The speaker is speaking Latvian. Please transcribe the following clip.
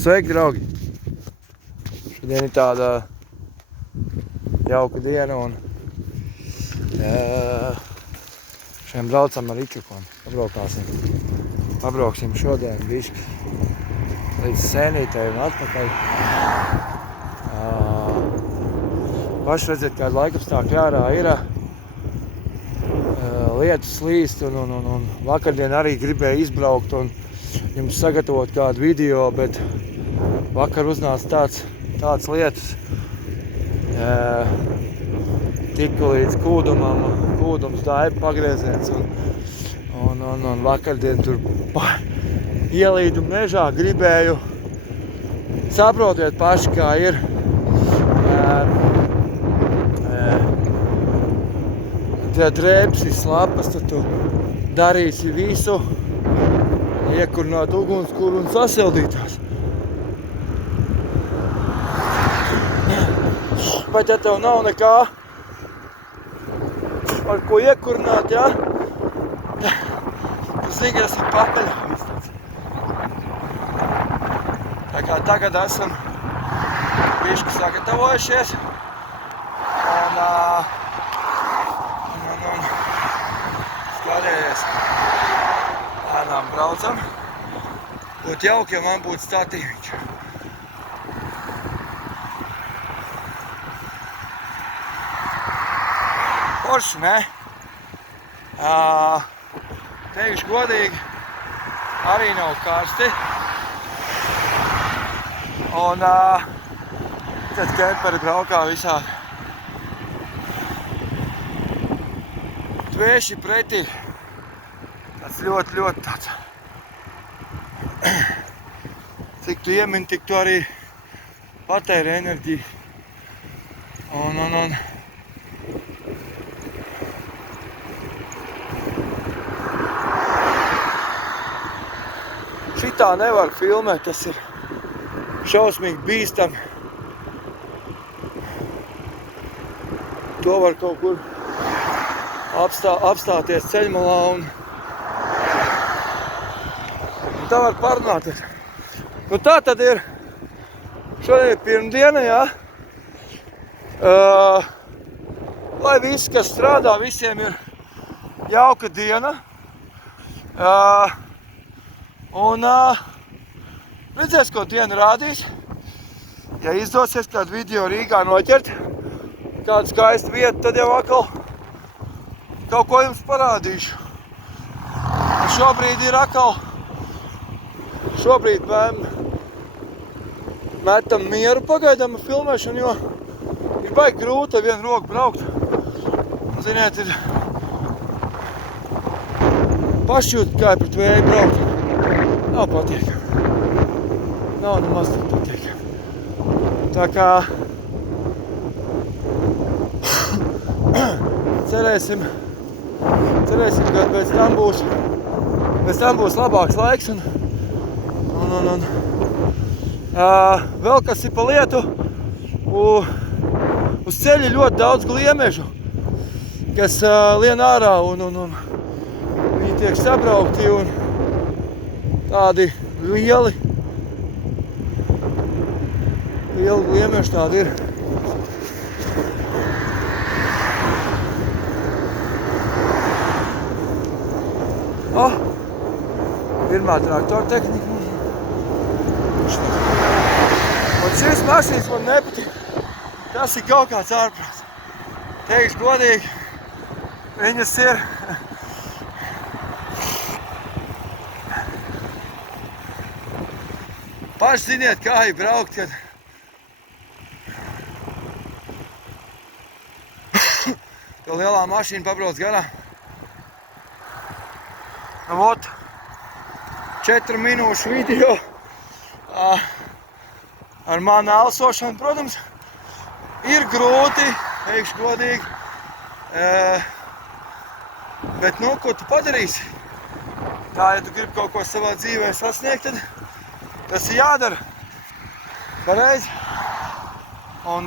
Sveiki, draugi! Šodien ir tāda jauka diena un šodien braucam ar Ričuku un pabrauksim šodien bišķi līdz Sēnītei un atpakaļ. Paši redzēt, kāda laikapstākļa ārā ir. Lietus slīst un vakardien arī gribēju izbraukt un jums sagatavot kādu video, bet vakar uznāca tāds lietus. Tiku līdz kūdums Daiba pagrieziens un vakardien tur ielīdu mežā, gribēju, saprotiet paši, kā ir. Ja drēbes slapas, tad tu darīsi visu, iekurināt ugunskura un sasildītās. Bet ja tev nav nekā, ar ko iekurināt, ja? Tu zini, ka esam papeļā viss tāds. Tā kā tagad esam bišķi sagatavojušies un skatējies. Lēnām braucam. Būtu jauki, ja man būtu statīviņš. Forši, ne? Teikšu godīgi, arī nav karsti. Un tad kemperi braukā visādi. Tvēši pretī. Tas ļoti tāds. Cik tu iemini, tik tu arī patēri enerģiju. Un šitā nevar filmēt, tas ir šausmīgi bīstami. To var kaut kur apstāties ceļmalā un tā var parunāties. Nu tā tad ir, šodien ir pirmdiena, jā. Lai visi, kas strādā, visiem ir jauka diena. Un redzēs, ko dienu rādīs. Ja izdosies kādu video Rīgā noķert, kādu skaistu vietu, tad jau atkal kaut ko jums parādīšu. Un šobrīd ir atkal, metam mieru pagaidām ar filmēšanu, jo ir baigi grūti ar vienu roku braukt. Ziniet, ir pašjūt, kā ir pret vēju braukt. Nav patīkami. Nav nemaz tik patīkami. Tā kā cerēsim, ka pēc tam būs labāks laiks un vēl kas ir pa lietu, uz ceļa ļoti daudz gliemežu, kas lien ārā un viņi tiek sabraukti un tādi lieli gliemeži tādi ir. Pirmā traktora tehnika. Un šis mašīnas man nepatīk. Tas ir kaut kāds ārprāts. Teikšu godīgi, viņas ir paši ziniet, kā ir braukt, kad to lielā mašīna pabrauc garām. Vot, 4 minūšu video ar mani elsošanu, protams, ir grūti, teikšu godīgi, bet, ko tu padarīsi? Tā, ja tu gribi kaut ko savā dzīvē sasniegt, tad tas ir jādara pareizi. Un